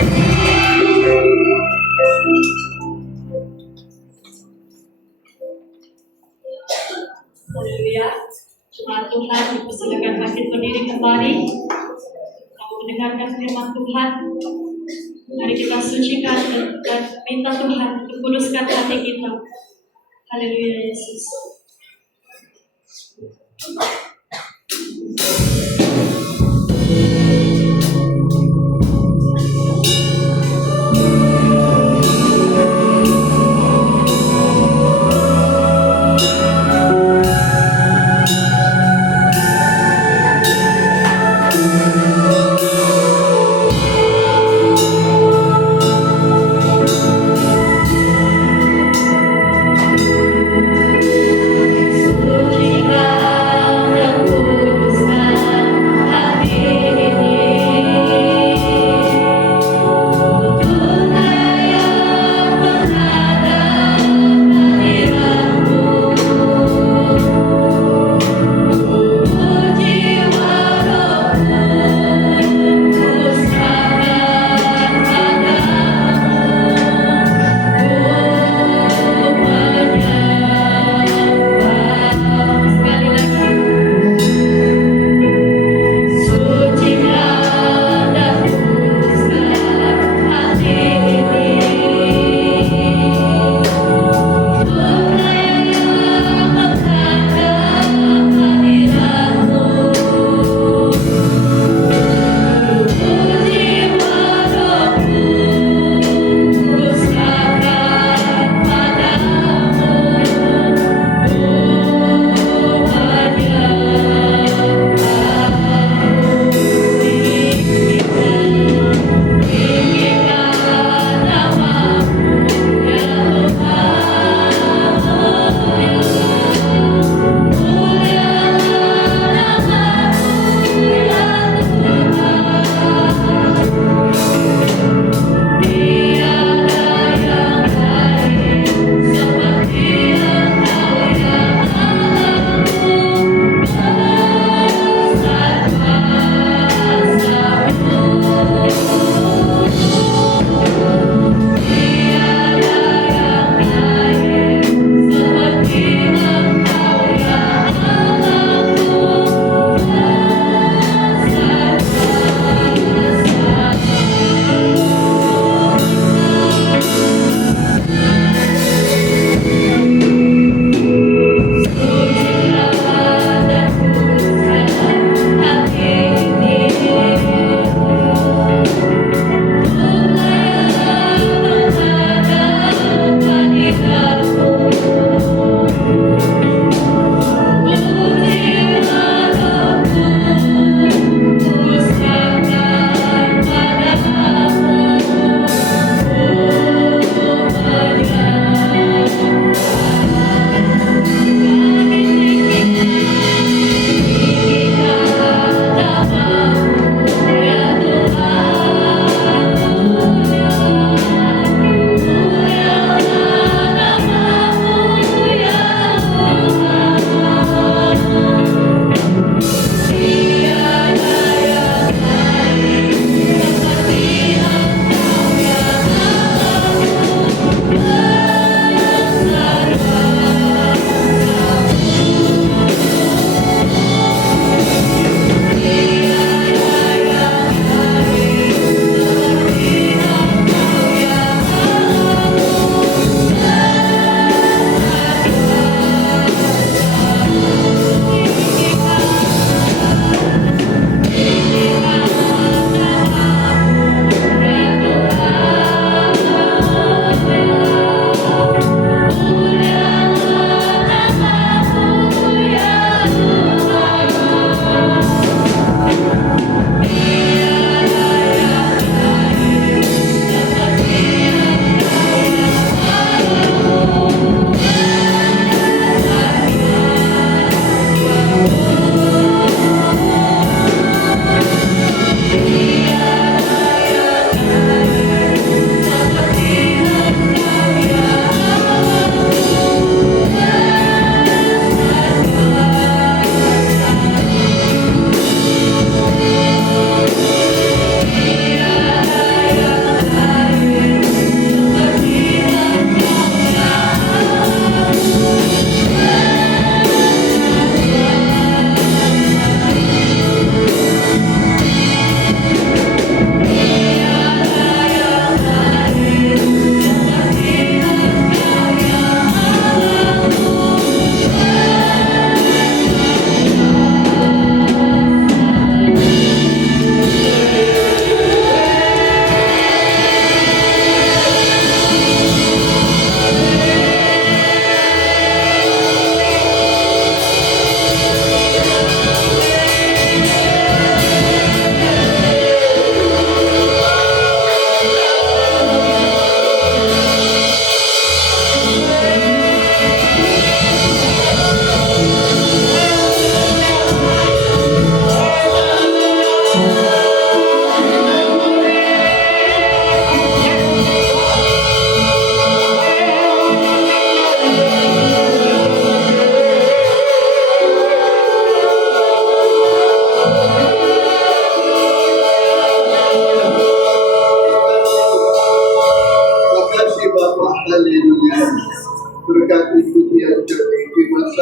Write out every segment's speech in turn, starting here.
Haleluya. Jemaat Tuhan, persilakan bangkit berdiri kembali. Kamu mendengarkan firman Tuhan. Mari kita sucikan dan minta Tuhan untuk kuduskan hati kita. Haleluya Yesus. Sucikan dan kuduskan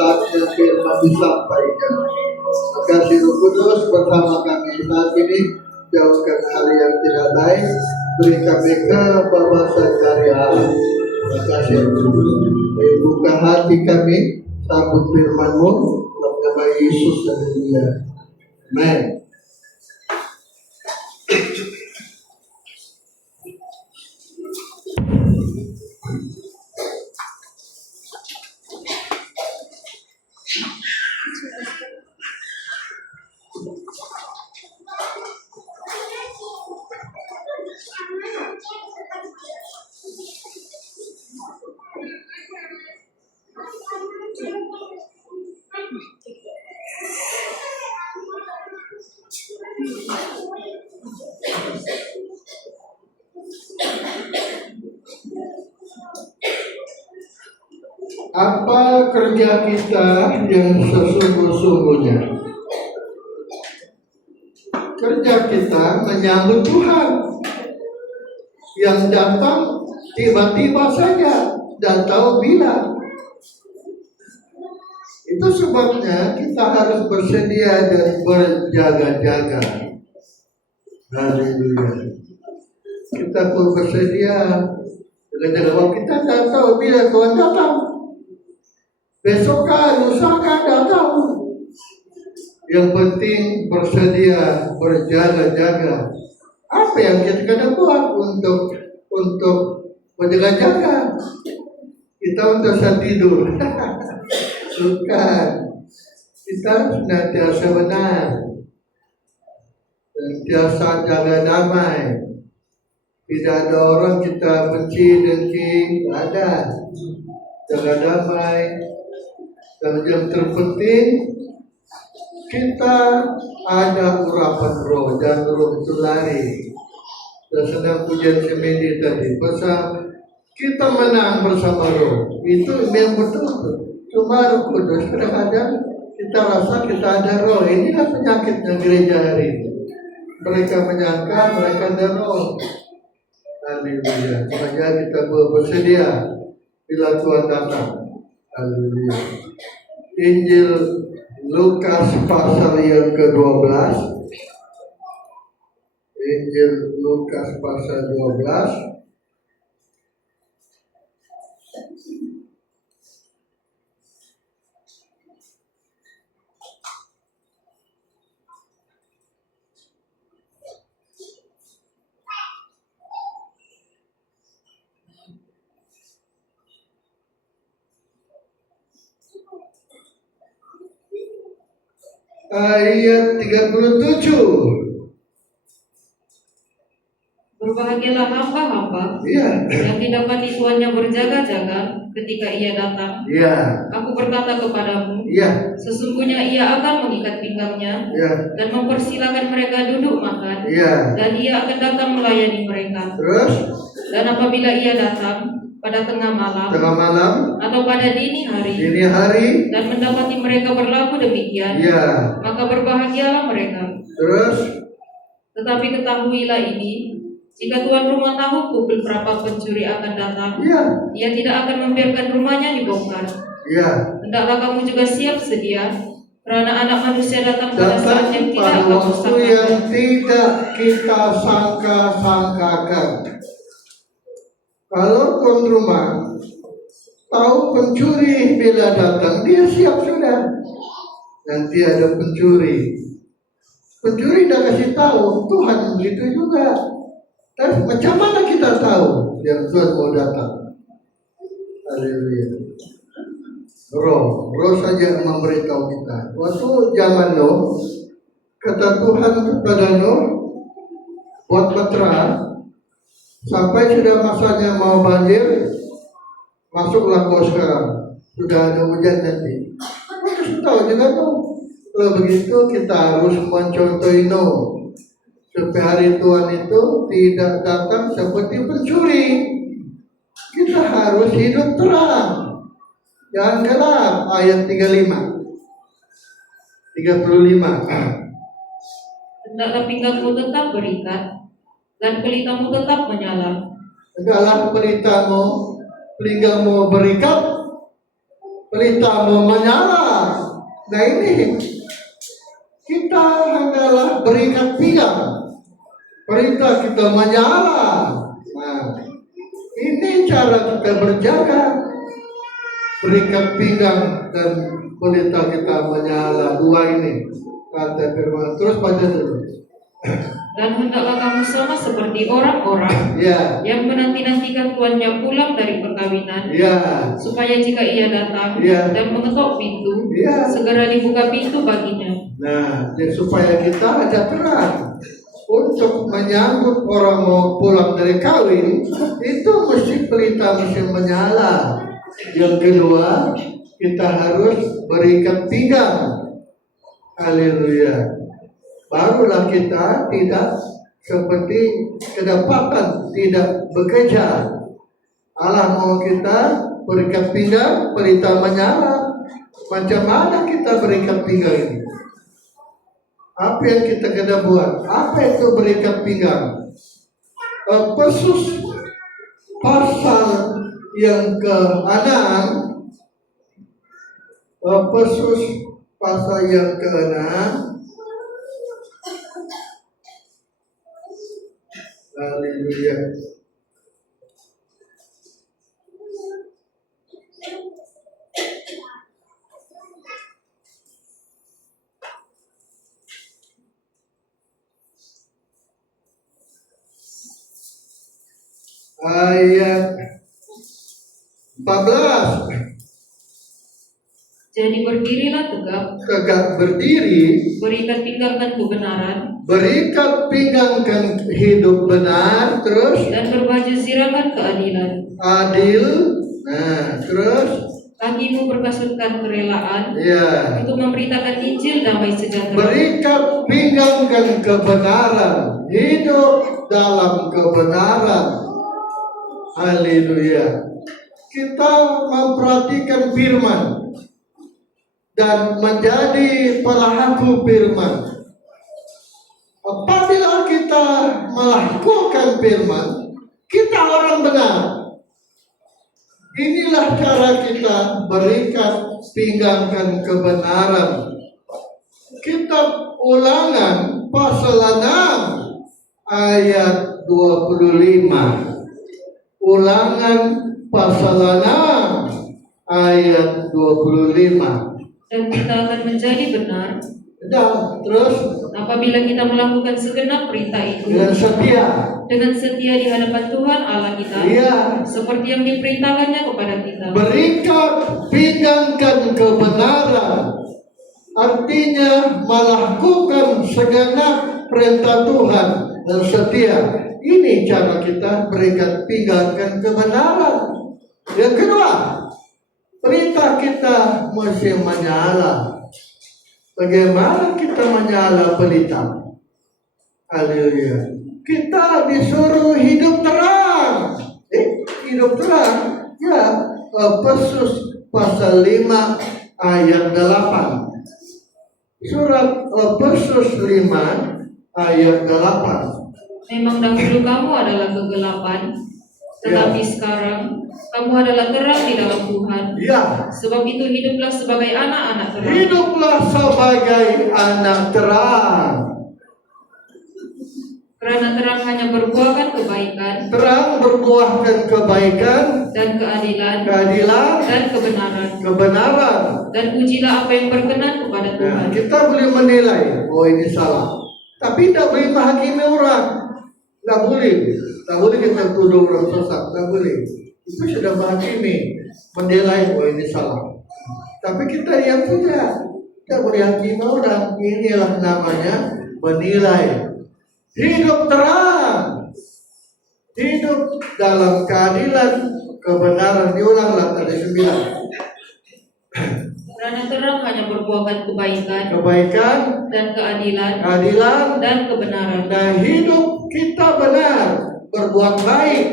saatnya firman disampaikan. Makasih Roh Kudus bersama kami saat ini, jauhkan hal yang tidak baik, beri kami kebebasan dari Allah. Makasih Roh Kudus, buka hati kami, sambut firman-Mu, dalam nama Yesus dan Dia. Amen. Apa kerja kita yang sesungguh-sungguhnya? Kerja kita menyambut Tuhan yang datang tiba-tiba saja dan tahu bila. Itu sebabnya kita harus bersedia dan berjaga-jaga. Haleluya. Kita pun bersedia dengan kita tidak tahu bila Tuhan datang. Besok lusa datang. Yang penting bersedia, berjaga-jaga. Apa yang kita kena buat untuk berjaga-jaga? Kita untuk tidur. Bukan. Kita senantiasa benar, senantiasa jaga damai. Tidak ada orang kita benci, dengki, tidak ada. Jaga damai. Dan yang terpenting, kita ada urapan roh dan roh itu lari. Dan sedang pujian semedi tadi, pasal kita menang bersama roh. Itu yang betul. Cuma Roh Kudus kadang-kadang kita rasa kita ada roh. Inilah penyakitnya gereja hari ini. Mereka menyangka mereka ada roh. Haleluya. Makanya kita bersedia bila Tuhan datang. Haleluya. Injil Lukas pasal yang ke-12. Injil Lukas pasal 12. Ayat 37. Berbahagialah hamba-hamba yang didapati tuannya berjaga-jaga ketika ia datang. Aku berkata kepadamu, sesungguhnya ia akan mengikat pinggangnya dan mempersilakan mereka duduk makan, dan ia akan datang melayani mereka. Terus? Dan apabila ia datang pada tengah malam atau pada dini hari dan mendapati mereka berlaku demikian, maka berbahagialah mereka. Terus? Tetapi ketahuilah ini, jika tuan rumah tahu pukul berapa pencuri akan datang, ia tidak akan membiarkan rumahnya dibongkar. Hendaklah kamu juga siap sedia, karena anak manusia datang pada saat yang tidak kamu sangka. Yang tidak kita sangka-sangkakan. Kalau tuan rumah tahu pencuri bila datang, dia siap sudah. Nanti ada pencuri. Pencuri dah kasih tahu, Tuhan begitu juga. Dan macam mana kita tahu yang Tuhan mau datang? Haleluya. Roh saja memberitahu kita. Waktu zaman Nuh, kata Tuhan kepada Nuh, buat bahtera, sampai sudah masanya mau banjir, masuklah kau sekarang. Sudah ada hujan nanti. Harus tahu juga tuh. Kalau begitu kita harus mencontohi Nuh. Supaya hari Tuhan itu tidak datang seperti pencuri. Kita harus hidup terang. Jangan gelap. Ayat 35. Hendaklah pinggangmu tetap berikat dan pelitamu tetap menyala. Hendaklah pelitamu, pinggangmu berikat, pelitamu menyala. Nah ini kita adalah berikat pinggang. Perintah kita menyala. Nah, ini cara kita berjaga. Berikat pinggang dan pelita kita menyala. Dua ini kata firman. Terus baca dulu. Dan hendaklah kamu sama seperti orang-orang Ya, yang menanti-nantikan tuannya pulang dari perkawinan, ya, supaya jika ia datang Ya. dan mengetok pintu, Ya. segera dibuka pintu baginya. Nah, jadi supaya kita ada terang untuk menyambut orang mau pulang dari kawin, itu mesti pelita mesti menyala. Yang kedua, kita harus berikat pinggang. Haleluya. Barulah kita tidak seperti kedapatan, tidak bekerja. Allah mau kita berikat pinggang, pelita menyala. Macam mana kita berikat pinggang ini? Apa yang kita kena buat? Apa itu berikat pinggang? Persus pasal yang ke-6, Persus pasal yang ke-6. Haleluya. Ayat 14. Jadi berdirilah Tegak berdiri, berikat pinggangkan kebenaran, berikat pinggangkan hidup benar, terus dan berbaju zirakan keadilan. adil. Nah, terus Kakimu berkasutkan kerelaan ya, untuk memberitakan Injil damai sejahtera. berikat pinggangkan kebenaran, hidup dalam kebenaran. Haleluya. Kita memperhatikan firman dan menjadi pelaku firman. Apabila kita melakukan firman, kita orang benar. Inilah cara kita berikat pinggangkan kebenaran. Kitab Ulangan pasal 6 ayat 25. Ulangan pasal 6 ayat 25. Dan kita akan menjadi benar Dan terus apabila kita melakukan segenap perintah itu dengan setia di hadapan Tuhan Allah kita, Iya, seperti yang diperintahkannya kepada kita. berikat pinggangkan kebenaran, artinya melakukan segenap perintah Tuhan dan setia. Ini cara kita berikat pinggangkan kebenaran. Yang kedua, perintah kita mesti menyala. Bagaimana kita menyala pelita? Haleluya. Kita disuruh hidup terang. Hidup terang. Ya, Persus pasal 5 ayat 8. Surat Persus 5 ayat 8. Memang dahulu kamu adalah kegelapan, tetapi sekarang kamu adalah terang di dalam Tuhan. Ya, Sebab itu hiduplah sebagai anak-anak terang. hiduplah sebagai anak terang. Karena terang hanya berbuahkan kebaikan Terang berbuahkan kebaikan, dan keadilan keadilan, dan kebenaran. kebenaran. Dan pujilah apa yang berkenan kepada Nah, Tuhan. kita boleh menilai, oh ini salah. Tapi tidak boleh menghakimi orang. Tidak boleh. Tidak boleh kita tuduh orang sesat. Tidak boleh. Itu sudah menghakimi, menilai, oh ini salah. Tapi kita yang tidak. Kita boleh hakimi orang. Inilah namanya menilai. Hidup terang. Hidup dalam keadilan, kebenaran. Diulanglah tadi 9. Karena terang hanya berbuahkan kebaikan Kebaikan, dan keadilan keadilan, dan kebenaran. dan hidup kita benar, berbuat baik.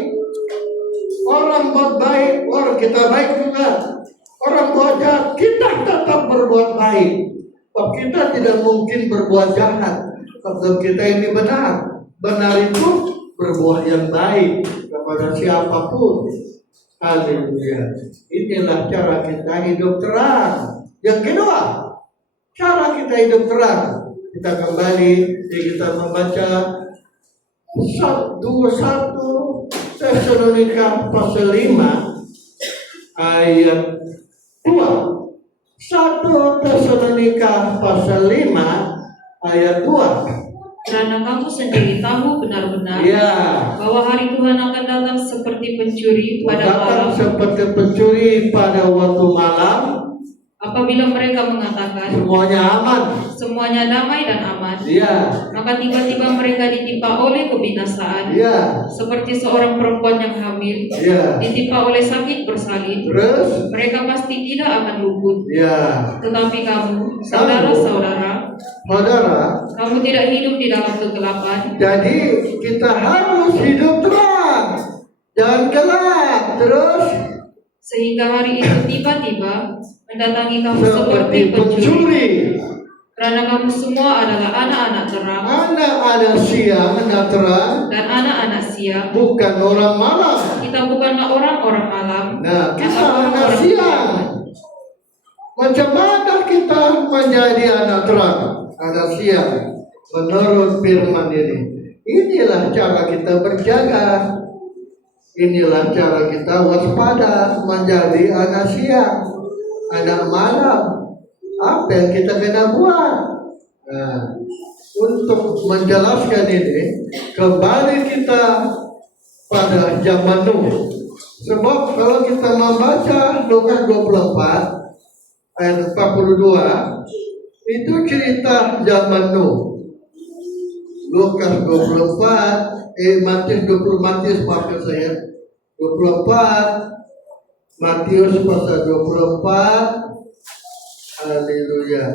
Orang buat baik, orang kita baik juga. Orang buat jahat, kita tetap berbuat baik. Sebab kita tidak mungkin berbuat jahat. Sebab kita ini benar. Benar itu berbuat yang baik kepada siapapun. Haleluya. Inilah cara kita hidup terang. Yang kedua, cara kita hidup terang. Kita kembali, kita membaca 1 Tesalonika pasal 5 ayat 2. 1 Tesalonika pasal 5 ayat 2. Karena kamu sendiri tahu benar-benar Ya, bahwa hari Tuhan akan datang seperti pencuri pada datang malam. seperti pencuri pada waktu malam. Apabila mereka mengatakan Semuanya aman. semuanya damai dan aman, Ya, maka tiba-tiba mereka ditimpa oleh kebinasaan, ya, seperti seorang perempuan yang hamil ya. ditimpa oleh sakit bersalin. Terus, Mereka pasti tidak akan luput. ya, Tetapi kamu, saudara-saudara, saudara. kamu tidak hidup di dalam kegelapan. Jadi kita harus hidup terang, jangan gelap. Terus Sehingga hari itu tiba-tiba mendatangi kamu seperti seperti pencuri. pencuri. Karena kamu semua adalah anak-anak terang Anak-anak siang, anak terang, dan anak-anak siang. bukan orang malam. Kita bukanlah orang-orang malam. Nah, kita Atau anak orang-orang siang. Macam mana kita menjadi anak terang, anak siang? Menurut firman ini, inilah cara kita berjaga. Inilah cara kita waspada menjadi anak siang, anak malam. Apa yang kita kena buat? Nah, untuk menjelaskan ini, kembali kita pada zaman Nuh. Sebab kalau kita membaca Lukas 24 ayat 42, itu cerita zaman Nuh. Lukas 24, Matius maafkan saya, 24, Matius pasal 24, haleluya.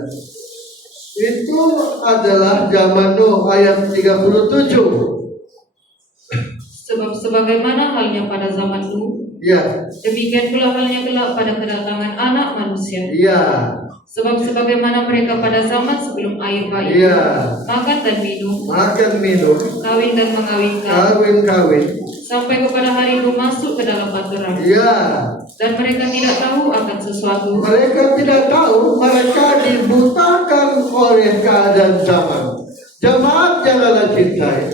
Itu adalah zaman Nuh ayat 37. Sebab sebagaimana halnya pada zaman Nuh, Ya, demikian pula halnya kelak pada kedatangan Anak Manusia. ya, Sebab sebagaimana mereka pada zaman sebelum air bah itu, ya. makan dan minum, Makan minum, kawin dan mengawinkan, kawin, sampai kepada hari Nuh masuk ke dalam bahtera. ya. Dan mereka tidak tahu akan sesuatu. Mereka tidak tahu, mereka dibutakan oleh keadaan zaman. Jemaat janganlah cintai.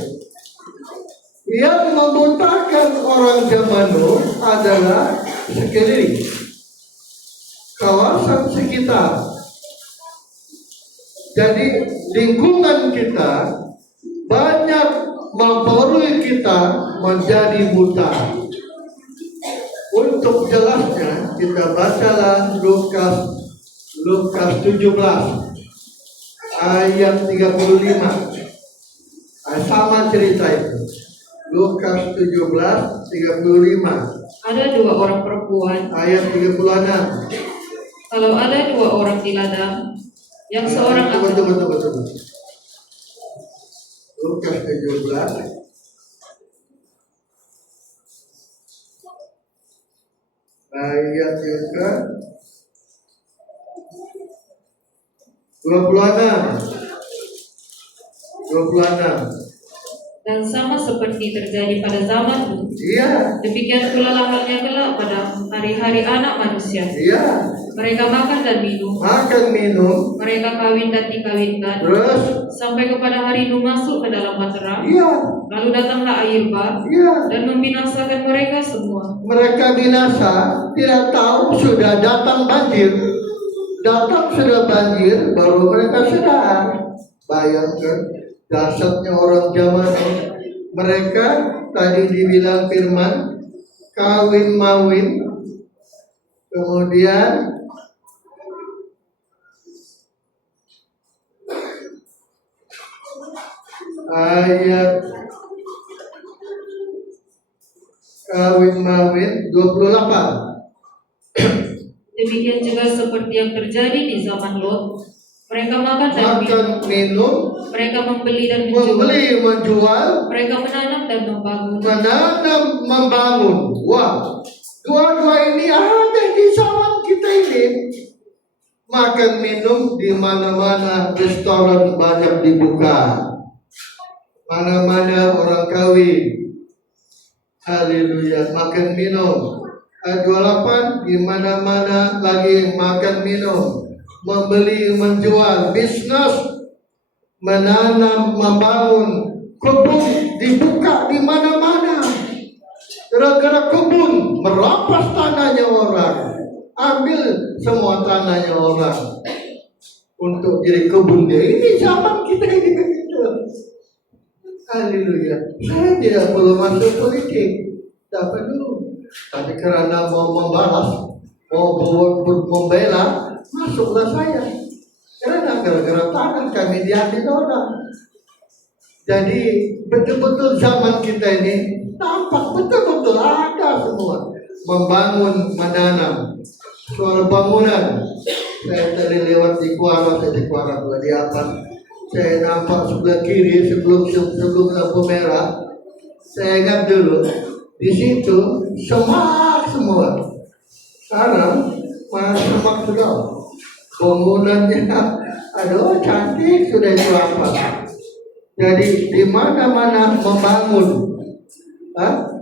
Yang membutakan orang zaman Nuh adalah sekeliling, kawasan sekitar. Jadi lingkungan kita banyak mempengaruhi kita menjadi buta. Untuk jelasnya kita bacalah Lukas 17 ayat 35. Sama cerita itu. Lukas 17 35 Ada 2 orang perempuan. ayat 36. Kalau ada 2 orang di ladang, yang seorang akan Betul. Lukas 17 ayat yang ke 26. dan sama seperti terjadi pada zaman Nuh, Iya, demikian pula halnya kelak pada hari-hari Anak Manusia. iya. Mereka makan dan minum, Makan minum, mereka kawin dan dikawinkan, terus, sampai kepada hari Nuh masuk ke dalam bahtera. iya, Lalu datanglah air bah iya. dan membinasakan mereka semua. Mereka binasa, tidak tahu sudah datang banjir. Datang sudah banjir, baru mereka sadar. Bayangkan dasarnya orang zaman mereka tadi dibilang firman kawin mawin, kemudian ayat kawin mawin 28. Demikian juga seperti yang terjadi di zaman Lot. Mereka makan dan minum, Makan minum, mereka membeli dan menjual, menjual, mereka menanam dan membangun. menanam, membangun. Wah, dua-dua ini ada di zaman kita ini. Makan minum di mana-mana, restoran banyak dibuka. Mana-mana orang kawin. Haleluya, makan minum. Ayat 28, di mana-mana lagi makan minum, membeli, menjual, bisnis, menanam, membangun, kebun dibuka di mana-mana. Gara-gara kebun merampas tanahnya orang, ambil semua tanahnya orang untuk jadi kebun dia. Ini zaman kita ini begitu. Haleluya. Saya tidak perlu masuk politik, tak perlu. Tapi karena mau membalas, mau membela, masuklah saya. Karena gara-gara tangan kami diambil orang. Jadi betul-betul zaman kita ini tampak betul-betul ada semua. Membangun, menanam. Soal bangunan, saya tadi lewat di Kuara, saya di Kuara di atas. Saya nampak sebelah kiri sebelum lampu merah. Saya ingat dulu di situ semak semua. Sekarang masih semak sudah. Bangunannya, aduh cantik sudah itu apa? Jadi di mana-mana membangun,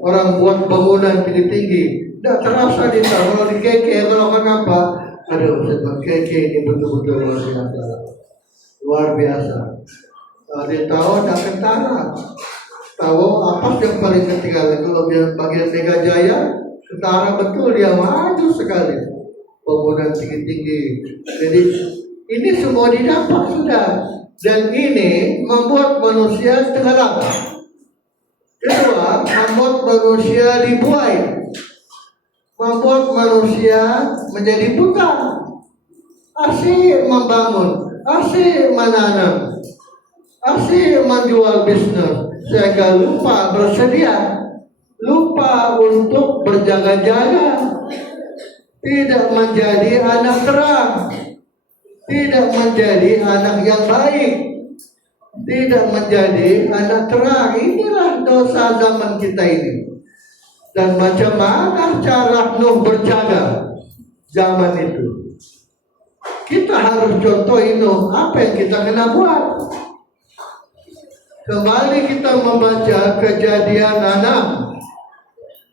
orang buat bangunan tinggi-tinggi. Tidak terasa di kalau di keke kalau kenapa? Aduh, sebab keke ini betul-betul luar biasa. Luar biasa. Dia tahu ada tentara. Tahu apa yang paling ketinggalan? Kalau bagian Mega Jaya, tentara betul dia maju sekali. Bangunan tinggi-tinggi. Jadi ini semua didapat sudah. Dan ini membuat manusia tenggelam. Kedua, membuat manusia dibuai. Membuat manusia menjadi buta. Asyik membangun, asyik menanam, asyik menjual bisnis, sehingga lupa bersedia, lupa untuk berjaga-jaga, tidak menjadi anak terang, tidak menjadi anak yang baik, tidak menjadi anak terang. Inilah dosa zaman kita ini. Dan macam mana cara Nuh berjaga zaman itu? Kita harus contohin Nuh, apa yang kita kena buat. Kembali kita membaca Kejadian 6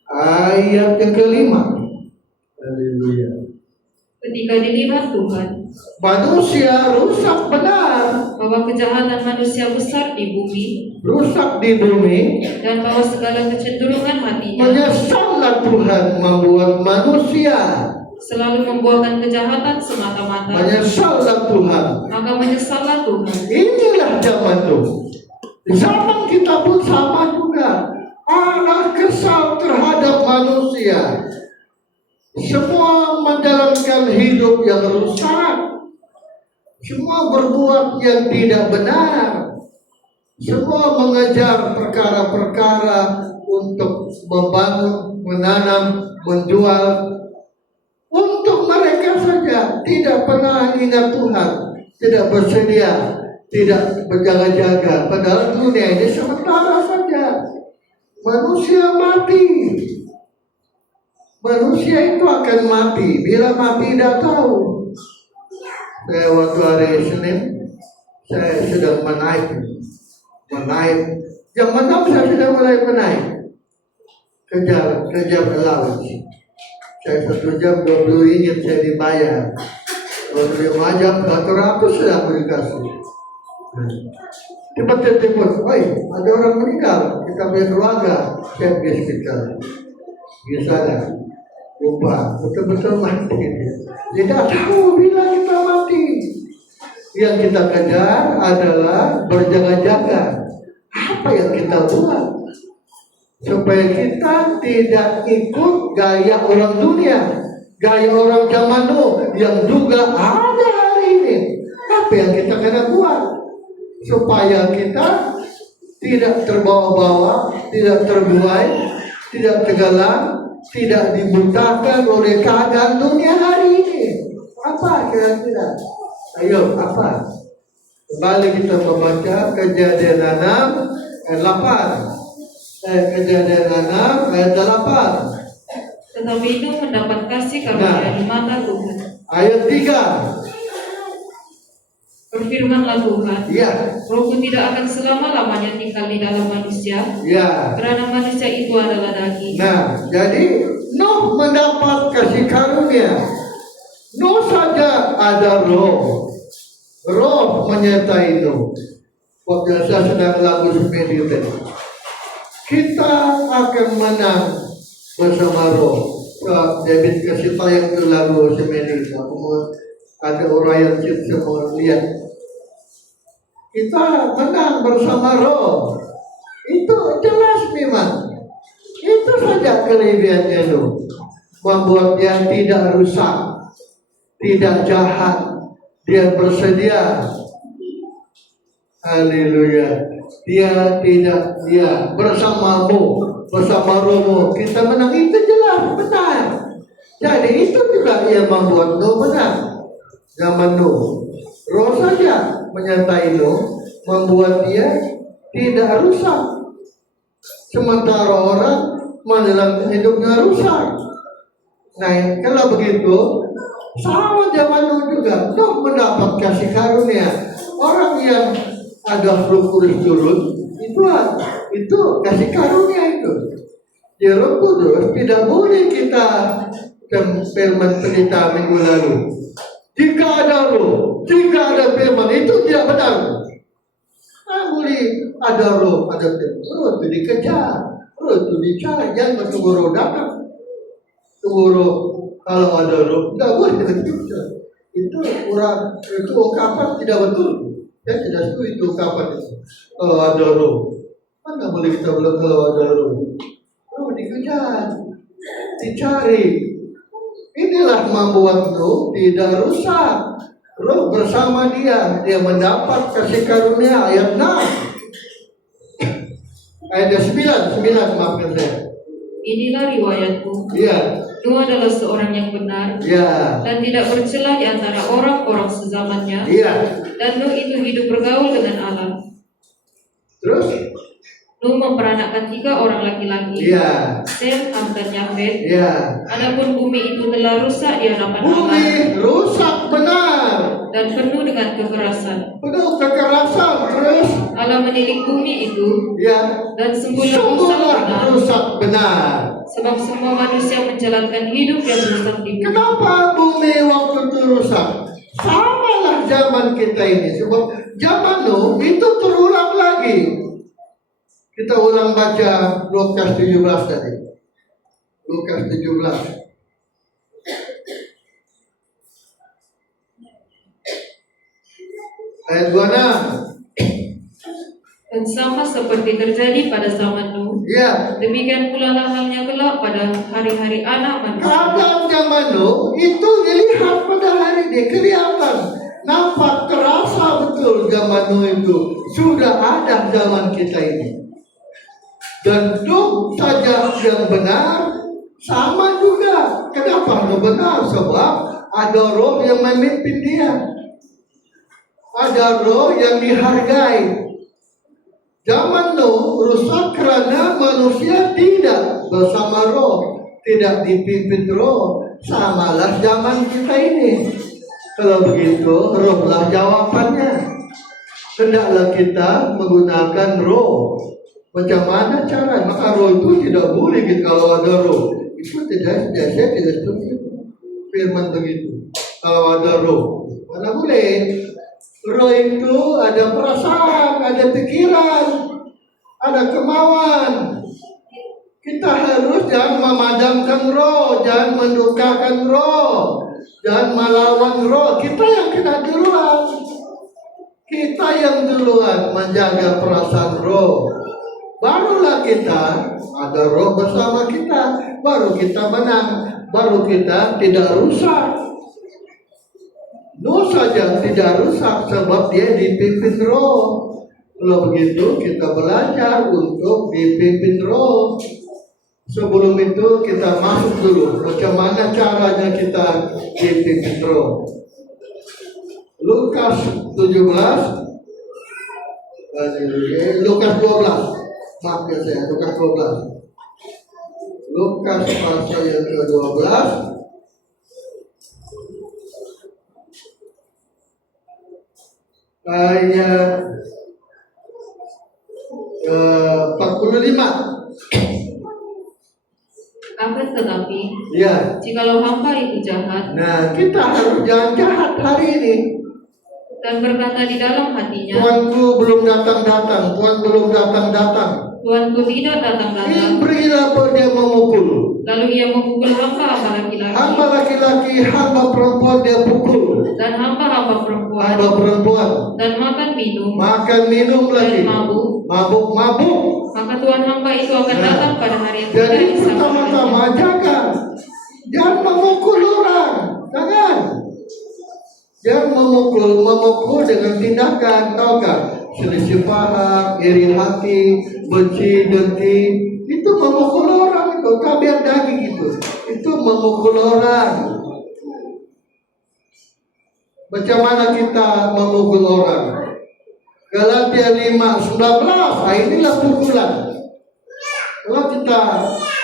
ayat yang kelima. Haleluya. Ketika dilihat Tuhan Manusia rusak benar, bahwa kejahatan manusia besar di bumi, rusak di bumi, dan bahwa segala kecenderungan hatinya menyesallah Tuhan membuat manusia. selalu membuahkan kejahatan semata-mata, Menyesallah Tuhan. maka menyesallah Tuhan. Inilah zaman Nuh. Zaman kita pun sama juga. Allah kesal terhadap manusia. Semua menjalankan hidup yang rusak. Semua berbuat yang tidak benar. Semua mengejar perkara-perkara untuk membangun, menanam, menjual. Untuk mereka saja, tidak pernah ingat Tuhan, tidak bersedia, tidak berjaga-jaga. Padahal dunia ini sementara saja. Manusia mati. Manusia itu akan mati. Bila mati tidak tahu. Saya waktu hari Senin, saya sedang menaik. Jam 6 saya sudah mulai menaik. Kejar laut. Saya 1 jam 20 ringgit saya dibayar. 25 jam 100 sudah aku dikasih. Tiba-tiba telepon, oi ada orang meninggal, kita punya keluarga, saya pergi hospital. Di sana, lupa, betul-betul mati dia. Tidak tahu bila kita mati. Yang kita kejar adalah berjaga-jaga. Apa yang kita buat? Supaya kita tidak ikut gaya orang dunia, gaya orang zaman dulu yang juga ada hari ini. Apa yang kita kena buat? Supaya kita tidak terbawa-bawa, tidak terbuai, tidak tenggelam, tidak dibutakan oleh keadaan dunia hari ini. Apa kira-kira? Ayo, apa? Kembali kita membaca Kejadian 6 ayat 8. Kejadian 6 ayat 8. Tetapi itu mendapat kasih karunia di mata Tuhan. Ayat 3. Berfirmanlah Tuhan, Ya. Rohku tidak akan selama-lamanya tinggal di dalam manusia, Ya. karena manusia itu adalah daging. Nah, jadi Nuh Nuh mendapat kasih karunia. Nuh saja ada roh. Roh menyertai Nuh. Waktu saya sedang lagu semedi tadi. Kita akan menang bersama roh. David kasih tayang ke lagu semedi. Aku mau ada uraian kita mau lihat. Kita menang bersama roh. Itu jelas memang. Itu saja kelebihannya Nuh. Membuat dia tidak rusak, tidak jahat. Dia bersedia. Haleluya. Dia bersamamu, bersama rohmu. Kita menang, itu jelas, benar. Jadi itu juga yang membuat Nuh menang. Zaman Nuh, roh saja menyertai Nuh, membuat dia tidak rusak. Sementara orang menjalankan hidupnya rusak. Nah, kalau begitu, sama zaman Nuh juga. Nuh mendapat kasih karunia. Orang yang ada Roh Kudus turun, itu kasih karunia itu. Ya, Roh Kudus tidak boleh kita firman cerita minggu lalu. Jika ada roh, jika ada firman, itu tidak benar. Nah, boleh ada roh, ada firman. Roh itu dikejar, roh itu dicari. Jangan tunggu roh datang. Tunggu roh, kalau ada roh, tidak boleh kita. Itu ungkapan tidak betul. Saya tidak setuju itu ungkapan itu. Kalau ada roh, mana boleh kita bilang kalau ada roh? Roh dikejar, dicari. Inilah membuat Nuh tidak rusak. Roh bersama dia mendapat kasih karunia. Ayat 6. Ayat 9, maafkan saya. Inilah riwayatku. Iya. Nuh adalah seorang yang benar, Iya. dan tidak bercela di antara orang-orang sezamannya. Iya. Dan Nuh itu hidup bergaul dengan Allah. Terus? Nuh memperanakkan 3 orang laki-laki, Iya. Sem, Ham, dan Yafet. Iya. Adapun bumi itu telah rusak di hadapan Allah Bumi rusak benar. dan penuh dengan kekerasan. Penuh kekerasan. Terus? Allah menilik bumi itu, Ya. dan sungguhlah rusak benar. sebab semua manusia menjalankan hidup yang rusak di bumi. Kenapa bumi waktu itu rusak? Samalah zaman kita ini. Sebab zaman Nuh itu terulang lagi. Kita ulang baca Lukas 17 tadi. Lukas 17. Ayat 26. Dan sama seperti terjadi pada zaman Nuh, Ya. demikian pula halnya kelak pada hari-hari anak manusia. Keadaan zaman Nuh itu dilihat pada hari ini, kelihatan, nampak, terasa betul zaman Nuh itu sudah ada zaman kita ini. Dan Nuh saja yang benar, sama juga. Kenapa Nuh benar? Sebab ada roh yang memimpin dia. Ada roh yang dihargai. Zaman Nuh rusak karena manusia tidak bersama roh, tidak dipimpin roh. Samalah zaman kita ini. Kalau begitu, rohlah jawabannya. Hendaklah kita menggunakan roh. Macam mana cara? Maka roh itu tidak boleh gitu kalau ada roh. Itu tidak, saya tidak setuju. Firman begitu. Kalau ada roh, mana boleh? Roh itu ada perasaan, ada pikiran, ada kemauan. Kita harus jangan memadamkan roh, jangan mendukakan roh, jangan melawan roh. Kita yang kena duluan. Kita yang duluan menjaga perasaan roh. Barulah kita ada roh bersama kita, baru kita menang, baru kita tidak rusak. Nuh saja tidak rusak sebab dia dipimpin roh. Kalau begitu kita belajar untuk dipimpin roh. Sebelum itu kita masuk dulu bagaimana caranya kita dipimpin roh. Lukas 17, Lukas 12. Maaf ya saya, Lukas 12. Lukas pasal yang ke-12 ayat 45. Akan tetapi, Ya. jikalau hamba itu jahat Nah, kita harus jangan jahat hari ini. dan berkata di dalam hatinya, Tuanku belum datang-datang, Tuan belum datang-datang. Tuanku tidak datang-datang, Berilah dia memukul. lalu ia memukul hamba laki-laki Hamba laki-laki, hamba perempuan dia pukul. dan hamba perempuan, Hamba perempuan dan makan minum lagi. dan mabuk, Mabuk. maka Tuhan hamba itu akan Nah, datang pada hari yang tidak Jadi disangka. pertama-tama jaga. Jangan memukul orang. Jangan memukul dengan tindakan, tahu kan? Selisih paham, iri hati, benci, dengki, itu memukul orang itu, tabiat daging itu memukul orang. Bagaimana kita memukul orang? Galatia 5:19, inilah pukulan. Kalau kita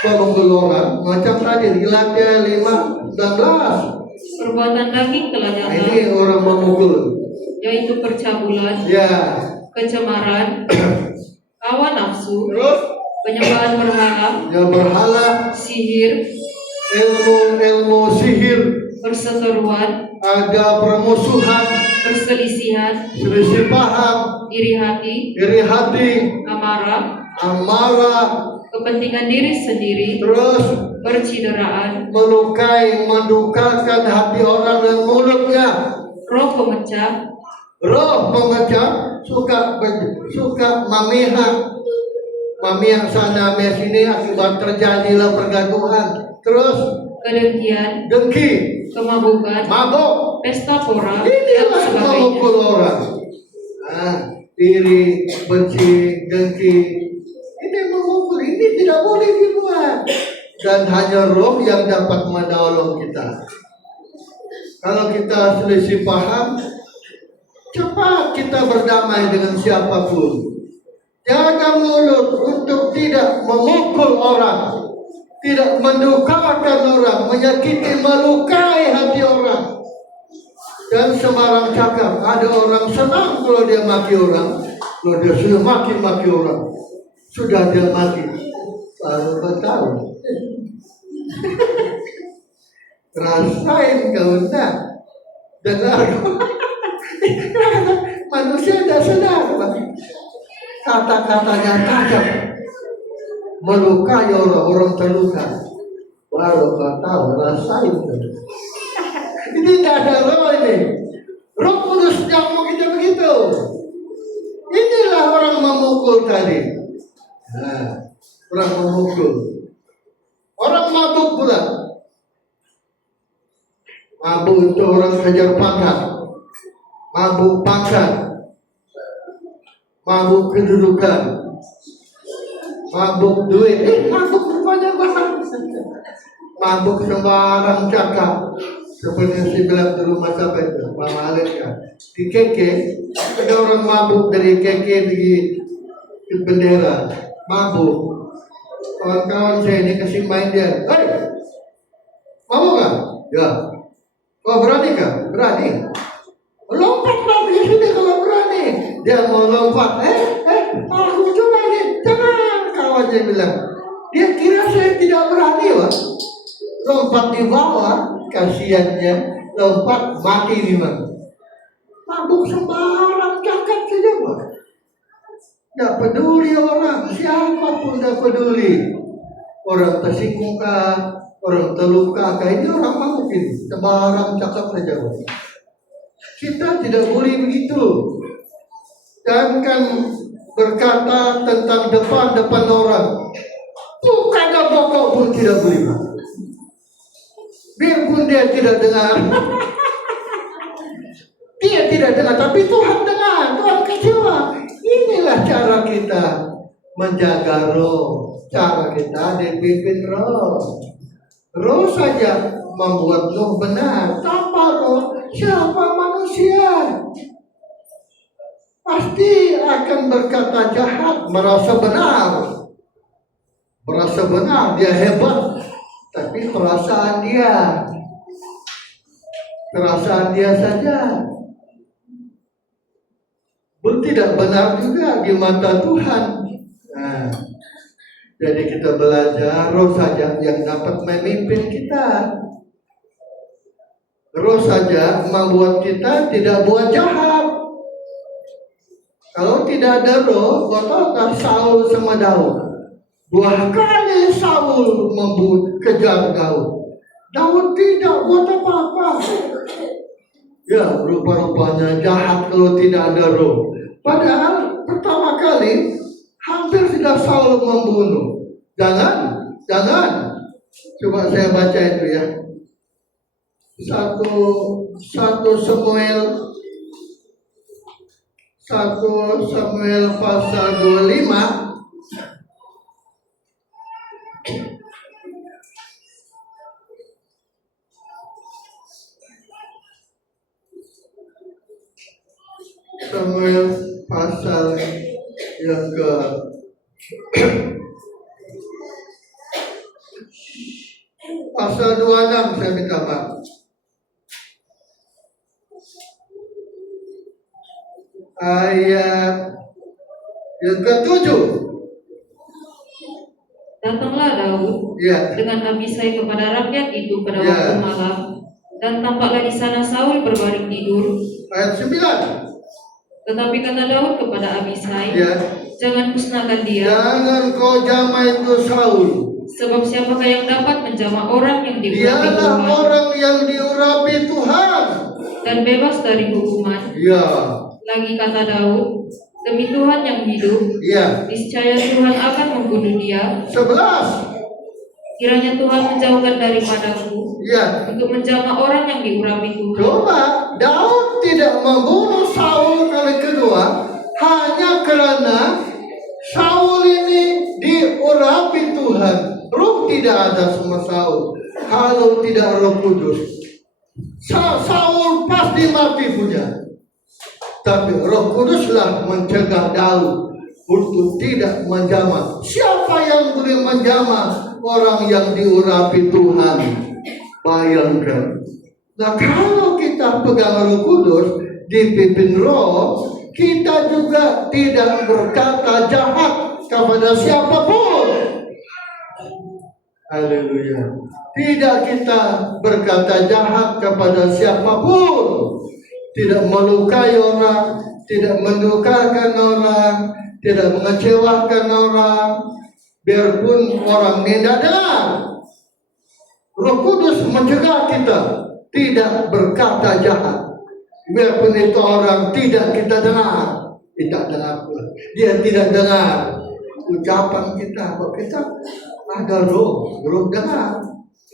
memukul orang, macam tadi Galatia 5:19. Perbuatan daging telah Ini nyata, orang memukul. yaitu percabulan, Ya. kecemaran, hawa nafsu, Terus penyembahan berhala, yang berhala, sihir, ilmu sihir, perseteruan, ada permusuhan, perselisihan, selisih paham, iri hati, amarah, kepentingan diri sendiri, terus percideraan, melukai, mendukakan hati orang dengan mulutnya. roh pemecah, suka memihak sana memihak sini, akibat terjadilah pergaduhan. Terus kedengkian, dengki, mabuk, pesta pora, dan inilah sebagainya. memukul orang. Iri, benci, dengki, ini memukul, ini tidak boleh dibuat. Dan hanya Roh yang dapat menolong kita. Kalau kita selisih paham, cepat kita berdamai dengan siapapun. Jaga mulut untuk tidak memukul orang, tidak mendukakan orang, menyakiti, melukai hati orang. Dan sembarang cakap, ada orang senang kalau dia maki orang, kalau dia sudah maki orang, sudah dia maki, baru bertahu. Rasain kau nak dengar. Manusia tidak sedar, kata-katanya tajam, melukai orang terluka, baru kau tahu. Rasain. Ini tidak ada roh ini. Roh Kudus yang mau kita begitu. Inilah orang memukul tadi. Orang memukul. Orang mabuk pula. Mabuk itu orang kejar pangkat. Mabuk pangkat. Mabuk kedudukan. Mabuk duit. Mabuk rupanya bahasa. Mabuk sembarang cakap. Seperti yang saya bilang di rumah siapa itu, Mama Aleka. Di Keke, ada orang mabuk dari Keke di bendera. Mabuk. Kawan-kawan saya ini kasih main dia. Hei, mabuk gak? Ya. Kau berani kah? Berani. Lompat lagi sini kalau berani. Dia mau lompat. Aku coba ini. Jangan, kawan saya bilang. Dia kira saya tidak berani, Wak. Lompat di bawah. Kasihannya lompat mati nih, Bang. Mabuk sembarang cakap saja, Bang. Tidak peduli orang, siapapun tidak peduli. Orang tersinggung kah, orang terluka kah, ini orang mabuk ini. Sembarang cakap saja, Bang. Kita tidak boleh begitu. Jangan berkata tentang depan orang. Bukan ada pokok pun tidak boleh, Bang. Biarpun dia tidak dengar. Dia tidak dengar, tapi Tuhan dengar. Tuhan kecewa. Inilah cara kita menjaga roh. Cara kita dipimpin roh. Roh saja membuat roh benar. Tanpa roh, siapa manusia? Pasti akan berkata jahat, merasa benar. Merasa benar, dia hebat. Tapi perasaan dia saja. Pun tidak benar juga di mata Tuhan. Nah, Jadi kita belajar roh saja yang dapat memimpin kita. Roh saja membuat kita tidak buat jahat. Kalau tidak ada roh, betulkah Saul sama Daud? 2 kali Saul kejar Daud. Daud tidak buat apa-apa. Ya, rupa-rupanya jahat kalau tidak ada roh. Padahal pertama kali hampir sudah Saul membunuh. Jangan. Coba saya baca itu ya. 1 Samuel pasal 25. Samuel pasal yang ke pasal 26 saya minta maaf. Ayat yang ke-7. Datanglah Daud dengan Abisai kepada rakyat itu pada waktu malam, dan tampaklah di sana Saul berbaring tidur. Ayat 9. Tetapi kata Daud kepada Abisai, jangan musnahkan dia. Jangan kau jamah itu Saul. Sebab siapakah yang dapat menjamah orang yang diurapi Dialah Tuhan? orang yang diurapi Tuhan Dan bebas dari hukuman. Lagi kata Daud, demi Tuhan yang hidup, niscaya Tuhan akan membunuh dia. 11. Kiranya Tuhan menjauhkan daripadaku untuk menjamah orang yang diurapi Tuhan. Coba, Daud tidak membunuh Saul kali kedua hanya karena Saul ini diurapi Tuhan. Roh tidak ada sama Saul. Kalau tidak Roh Kudus, Saul pasti mati punya. Tapi Roh Kuduslah mencegah Daud untuk tidak menjamah. Siapa yang boleh menjamah orang yang diurapi Tuhan? Bayangkan. Nah, kalau kita pegang Roh Kudus, dipimpin Roh, kita juga tidak berkata jahat kepada siapapun. Haleluya. Tidak kita berkata jahat kepada siapapun. Tidak melukai orang, tidak mendukakan orang, tidak mengecewakan orang, biarpun orang tidak dengar. Roh Kudus mencegah kita tidak berkata jahat, biarpun itu orang tidak kita dengar. Dia tidak dengar ucapan kita, bahwa kita ada roh dengar.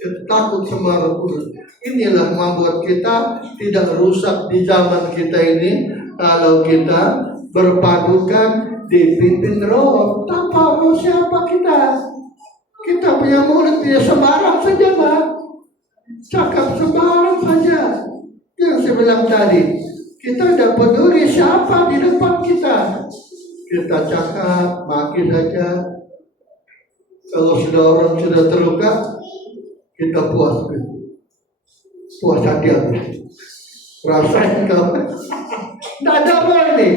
Kita takut sama Roh Kudus. Inilah membuat kita tidak rusak di zaman kita ini. Kalau kita berpadukan dipimpin Roh. Tanpa Roh siapa kita? Kita punya mulut dia sembarang saja, Pak. Cakap sembarang saja. Yang saya bilang tadi, kita tidak peduli siapa di depan kita. Kita cakap, maki saja. Kalau sudah orang sudah terluka, kita puas hati aku. Rasain kamu. Tidak ada roh ini.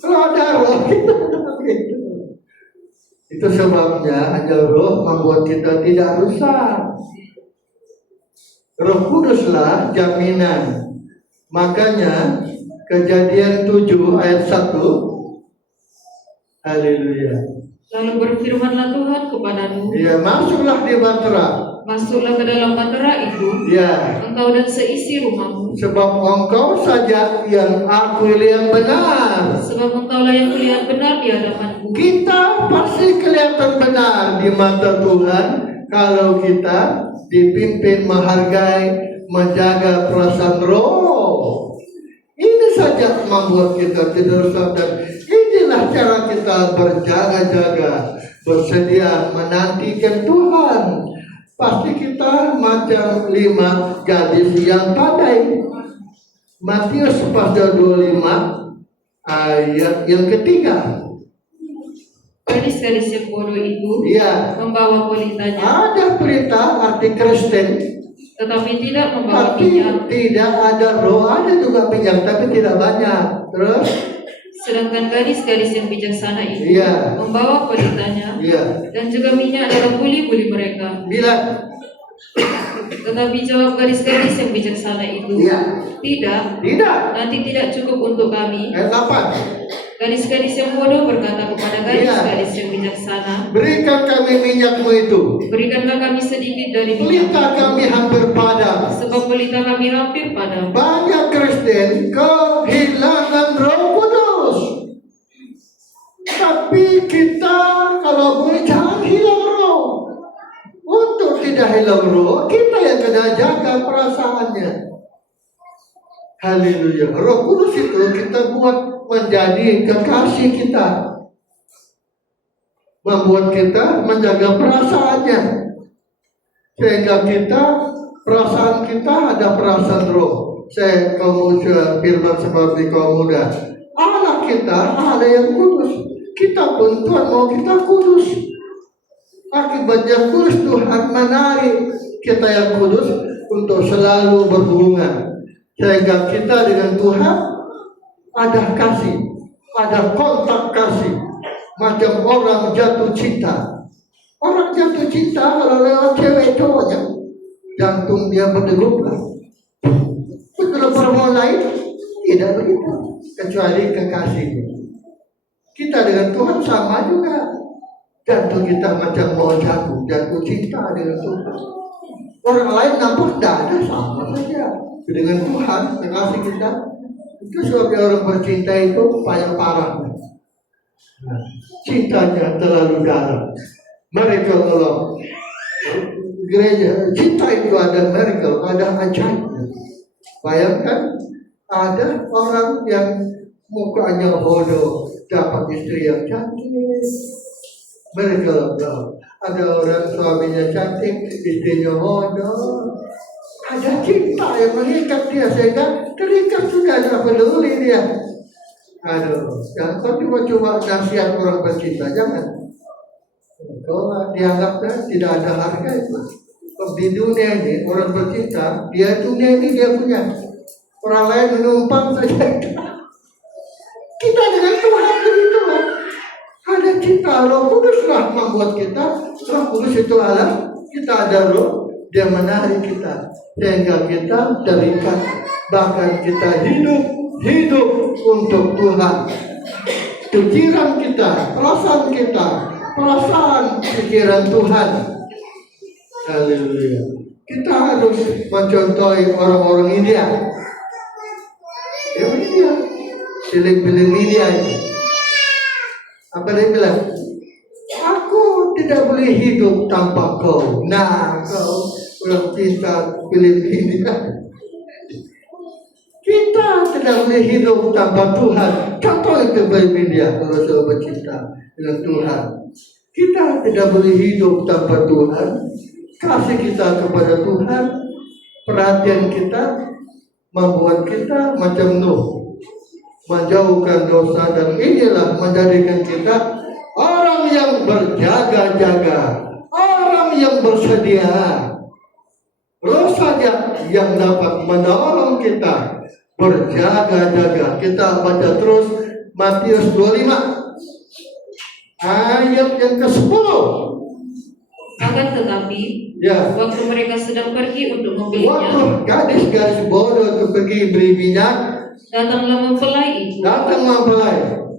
Kalau ada roh kita begitu. Itu sebabnya hanya roh membuat kita tidak rusak. Roh Kuduslah jaminan. Makanya Kejadian 7 ayat 1. Haleluya. Lalu berfirmanlah Tuhan kepada Nuh, masuklah di bahtera. Masuklah ke dalam bahtera itu, engkau dan seisi rumahmu. Sebab engkau saja yang aku lihat benar. Sebab engkaulah yang kulihat benar di hadapanku. Kita pasti kelihatan benar di mata Tuhan kalau kita dipimpin, menghargai, menjaga perasaan roh. Ini saja membuat kita tidak rusak, dan inilah cara kita berjaga-jaga, bersedia menantikan Tuhan. Pasti kita macam 5 gadis yang pandai. Matius pasal 25 ayat yang ketiga. Gadis-gadis yang bodoh itu membawa pelitanya. Ada pelita arti Kristen, tetapi tidak membawa minyak. Tidak ada roh, ada juga minyak, tapi tidak banyak. Terus Sedangkan gadis-gadis yang bijaksana itu Iya. membawa pelitanya Iya. dan juga minyak dalam buli-buli mereka. Bilang. Tetapi jawab gadis-gadis yang bijaksana itu, Iya. tidak, Tidak. nanti tidak cukup untuk kami. Ayat 8. Gadis-gadis yang bodoh berkata kepada gadis-gadis yang bijaksana, Berikan kami minyakmu itu. berikanlah kami sedikit dari Pelita minyak, kami hampir padam. sebab pelita kami hampir padam. Banyak Kristen kehilangan Roh Kudus. Tapi kita kalau boleh jangan hilang roh. Untuk tidak hilang roh, kita yang kena jaga perasaannya. Haleluya. Roh Kudus itu kita buat menjadi kekasih kita. Membuat kita menjaga perasaannya. Sehingga perasaan kita ada perasaan roh. Saya kamu firman seperti kaum muda. Anak kita ada yang kudus. Kita pun Tuhan mau kita kudus. Akibatnya kudus Tuhan menarik kita yang kudus untuk selalu berhubungan. Sehingga kita dengan Tuhan ada kasih, ada kontak kasih. Macam orang jatuh cinta. Orang jatuh cinta kalau lewat cewek cowoknya, jantung dia berdegup lah. Kalau perempuan lain tidak begitu, kecuali kekasihnya. Kita dengan Tuhan sama juga. Jantung kita macam mau jatuh cinta dengan Tuhan. Orang lain nampak tidak ada, sama saja dengan Tuhan, kekasih kita. Itu sebabnya orang bercinta itu paling parah. Cintanya terlalu dalam. Miracle Allah. Gereja cinta itu ada miracle, ada ajaib. Bayangkan ada orang yang mukanya bodoh dapat istri yang cantik. Miracle Allah. Ada orang suaminya cantik, istrinya bodoh. Ada cinta yang mengikat dia sehingga terikat sudah tidak peduli dia. Aduh, jangan kau cuma nasihat orang bercinta, jangan. Kau dianggapnya tidak ada harga itu. Di dunia ini orang bercinta, dunia ini dia punya. Orang lain menumpang saja. Kita dengan Tuhan begitu. Ada cinta, Roh Kuduslah membuat kita. Roh Kudus itu Allah. Kita ada Roh, dia menarik kita sehingga kita terikat. Bahkan kita hidup untuk Tuhan. Pikiran kita, perasaan pikiran Tuhan. Haleluya. Kita harus mencontohi orang-orang India. Yang India, film-film India itu. Apa dia bilang? Aku tidak boleh hidup tanpa kau. Nah, kau belum bisa film India. Kita tidak boleh hidup tanpa Tuhan. Contoh itu film India kalau saya bercinta dengan Tuhan. Kita tidak boleh hidup tanpa Tuhan. Kasih kita kepada Tuhan, perhatian kita membuat kita macam Nuh, menjauhkan dosa, dan inilah menjadikan kita orang yang berjaga-jaga, orang yang bersedia. Roh saja yang dapat menolong kita berjaga-jaga. Kita baca terus Matius 25 ayat yang ke-10. Akan tetapi, waktu mereka sedang pergi untuk membelinya, waktu gadis-gadis bodoh itu pergi beli minyak, datanglah mempelai itu,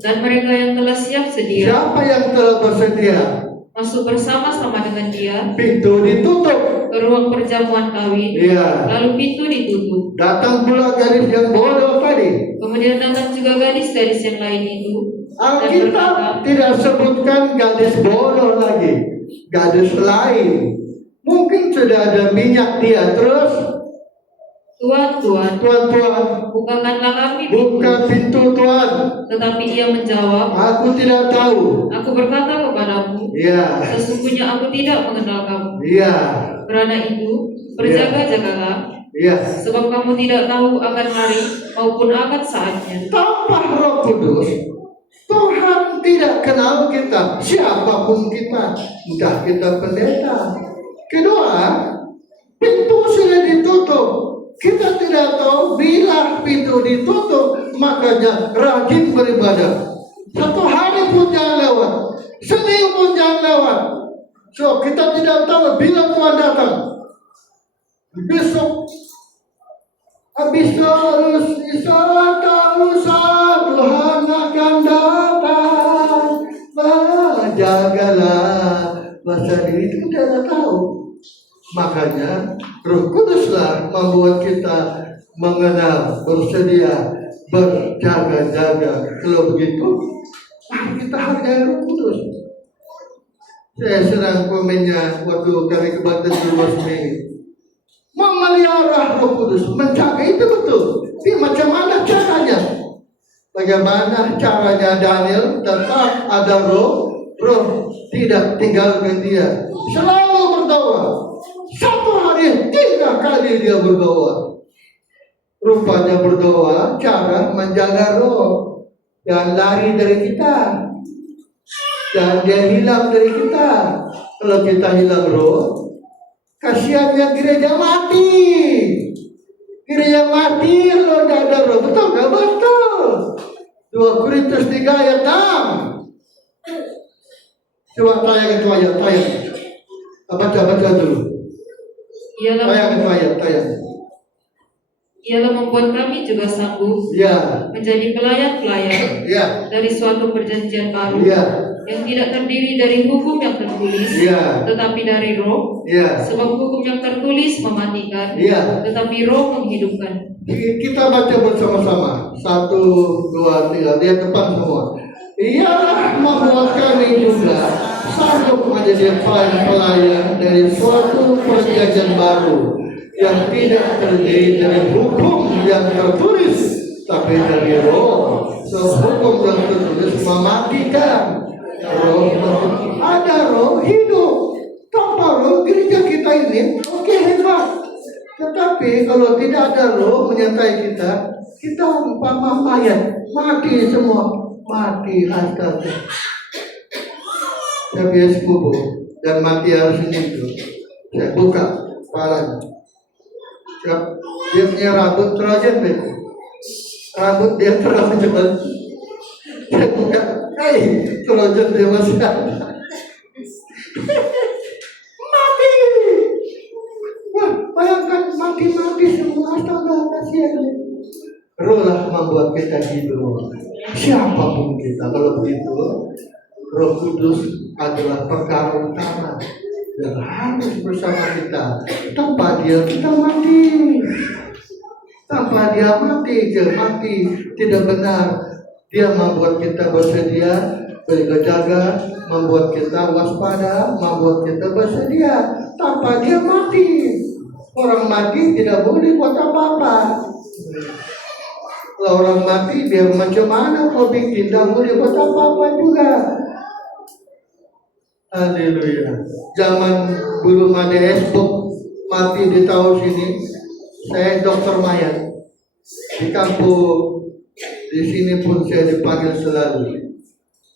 dan mereka yang telah siap sedia, siapa yang telah bersedia, masuk bersama-sama dengan dia, pintu ditutup ke ruang perjamuan kawin, lalu pintu ditutup. Datang pula gadis yang bodoh tadi. Kemudian datang juga gadis-gadis yang lain itu, Alkitab tidak sebutkan gadis bodoh lagi, gadis lain. Mungkin sudah ada minyak dia terus. Tuan, bukakanlah kami buka pintu Tuan. Tetapi ia menjawab, aku tidak tahu. Aku berkata kepadamu, sesungguhnya aku tidak mengenal kamu. Karena itu, berjaga-jagalah, sebab kamu tidak tahu akan hari maupun akan saatnya. Tanpa Roh Kudus, Tuhan tidak kenal kita, siapapun kita, entah kita pendeta. Kedua, pintu sudah ditutup. Kita tidak tahu bila pintu ditutup, makanya rajin beribadah. Satu hari pun jangan lewat, seminggu pun jangan lewat. So kita tidak tahu bila Tuhan datang. Besok habis lusa Tuhan akan datang. Jagalah masa diri itu kita tidak tahu. Makanya Roh Kuduslah membuat kita mengenal, bersedia, berjaga-jaga. Kalau begitu, kita hargai Roh Kudus. Saya sedang komennya waktu kami ke Banten dulu seminggu. Memelihara Roh Kudus, menjaga itu betul. Tapi macam mana caranya? Bagaimana caranya Daniel tetap ada roh tidak tinggalkan dia. Selalu berdoa. Satu hari 3 kali dia berdoa. Rupanya berdoa cara menjaga roh. Jangan lari dari kita. Dan dia hilang dari kita. Kalau kita hilang roh, kasihannya gereja mati. Gereja mati kalau tidak ada roh. Betul gak? Betul. 2 Korintus 3 ayat 6. Coba tayang itu ayat. Baca dulu. Tayang. Ialah membuat kami juga sanggup menjadi pelayan-pelayan dari suatu perjanjian baru yang tidak terdiri dari hukum yang tertulis, tetapi dari roh. Sebab hukum yang tertulis mematikan, tetapi roh menghidupkan. Kita baca bersama-sama. 1, 2, 3. Lihat depan semua. Ia membuat kami juga sanggup menjadi pelayan dari suatu perjanjian baru yang tidak terdiri dari hukum yang tertulis, tapi dari roh. So, hukum yang tertulis mematikan. Roh, ada roh hidup. Tanpa roh, gereja kita ini hebat. Tetapi kalau tidak ada roh menyertai kita umpama mayat, mati semua. Mati astaga. Saya biasa kubur dan mati harus itu. Saya buka kepalanya. Dia punya rambut terajan, rambut dia terajan. Saya buka, terajan dia masih ada. Mati. Wah, bayangkan mati semua. Astaga, kasihan. Roh lah membuat kita hidup. Siapapun kita, kalau begitu, Roh Kudus adalah perkara utama yang harus bersama kita. Tanpa dia kita mati. Tanpa dia mati tidak benar. Dia membuat kita bersedia, berjaga, membuat kita waspada, membuat kita bersedia. Tanpa dia mati. Orang mati tidak boleh buat apa-apa. Kalau orang mati biar macam mana kau bikin, tidak boleh buat apa-apa juga. Haleluya. Zaman belum ada Facebook, mati di tahun sini. Saya dokter mayat. Di kampung di sini pun saya dipanggil selalu.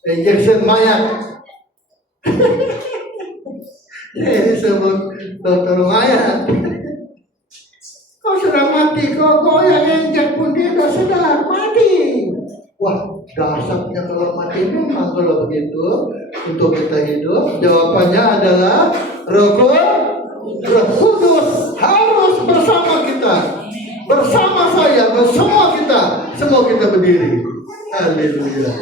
Injection mayat. Saya disebut dokter mayat. Kau sudah mati, kau yang injek pun dia sudah sadar mati. Wah, dasarnya kalau mati memang kalau begitu untuk kita hidup. Jawabannya adalah Roh Kudus harus bersama kita, bersama saya, bersama kita. Semua kita berdiri. Haleluya.